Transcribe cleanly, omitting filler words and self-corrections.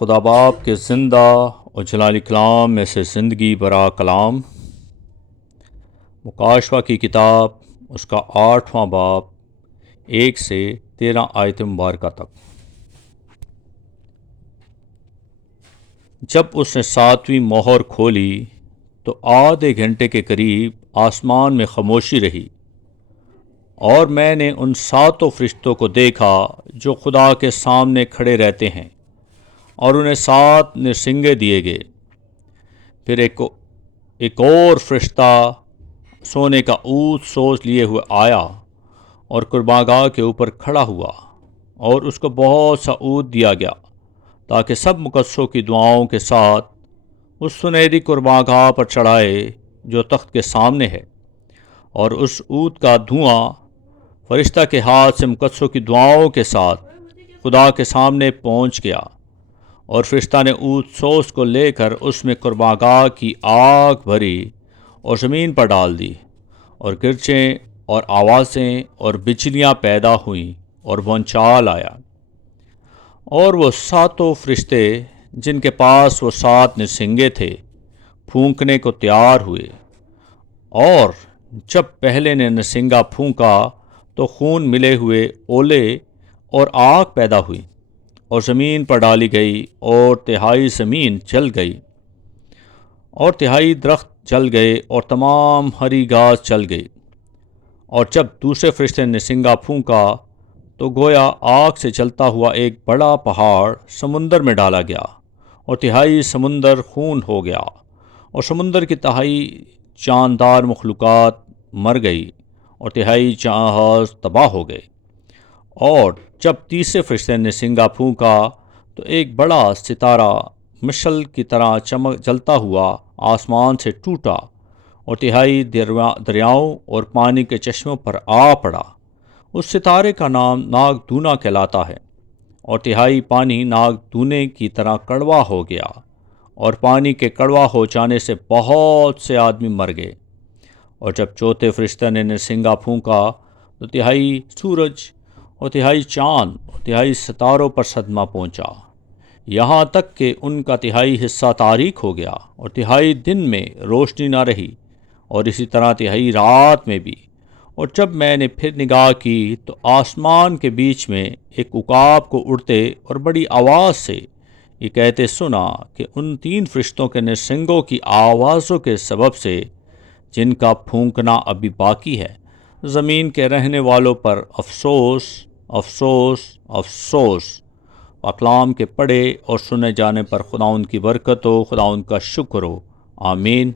خدا باپ کے زندہ اور جلال کلام میں سے زندگی برا کلام، مکاشفہ کی کتاب اس کا 8واں باب 1 سے 13 آیت مبارکہ تک۔ جب اس نے 7ویں مہر کھولی تو آدھے گھنٹے کے قریب آسمان میں خاموشی رہی، اور میں نے ان 7 فرشتوں کو دیکھا جو خدا کے سامنے کھڑے رہتے ہیں، اور انہیں 7 نرسنگے دیے گئے۔ پھر ایک اور فرشتہ سونے کا اونٹ سوز لیے ہوئے آیا اور قربانگاہ کے اوپر کھڑا ہوا، اور اس کو بہت سا اونٹ دیا گیا تاکہ سب مقدسوں کی دعاؤں کے ساتھ اس سنہری قربانگاہ پر چڑھائے جو تخت کے سامنے ہے۔ اور اس اونٹ کا دھواں فرشتہ کے ہاتھ سے مقدسوں کی دعاؤں کے ساتھ خدا کے سامنے پہنچ گیا، اور فرشتہ نے اونٹ سوز کو لے کر اس میں قربانگاہ کی آگ بھری اور زمین پر ڈال دی، اور گرجیں اور آوازیں اور بجلیاں پیدا ہوئیں اور بھونچال آیا۔ اور وہ 7 فرشتے جن کے پاس وہ 7 نرسنگے تھے پھونکنے کو تیار ہوئے، اور جب پہلے نے نرسنگا پھونکا تو خون ملے ہوئے اولے اور آگ پیدا ہوئی اور زمین پر ڈالی گئی، اور 1/3 زمین جل گئی، اور 1/3 درخت جل گئے، اور تمام ہری گھاس جل گئی۔ اور جب دوسرے فرشتے نے نرسنگا پھونکا تو گویا آگ سے جلتا ہوا ایک بڑا پہاڑ سمندر میں ڈالا گیا، اور 1/3 سمندر خون ہو گیا، اور سمندر کی 1/3 جاندار مخلوقات مر گئی، اور 1/3 جہاز تباہ ہو گئے۔ اور جب تیسرے فرشتے نے نرسنگا پھونکا تو ایک بڑا ستارہ مشعل کی طرح جلتا ہوا آسمان سے ٹوٹا، اور 1/3 دریاؤں اور پانی کے چشموں پر آ پڑا۔ اس ستارے کا نام ناگ دونا کہلاتا ہے، اور 1/3 پانی ناگ دونے کی طرح کڑوا ہو گیا، اور پانی کے کڑوا ہو جانے سے بہت سے آدمی مر گئے۔ اور جب چوتھے فرشتے نے نرسنگا پھونکا تو 1/3 سورج اور 1/3 چاند اور 1/3 ستاروں پر صدمہ پہنچا، یہاں تک کہ ان کا 1/3 حصہ تاریک ہو گیا، اور 1/3 دن میں روشنی نہ رہی، اور اسی طرح 1/3 رات میں بھی۔ اور جب میں نے پھر نگاہ کی تو آسمان کے بیچ میں ایک عقاب کو اڑتے اور بڑی آواز سے یہ کہتے سنا کہ ان 3 فرشتوں کے نرسنگوں کی آوازوں کے سبب سے جن کا پھونکنا ابھی باقی ہے، زمین کے رہنے والوں پر افسوس، افسوس، افسوس۔ اقلام کے پڑھے اور سنے جانے پر خداوند کی برکت ہو، خداوند کا شکر ہو، آمین۔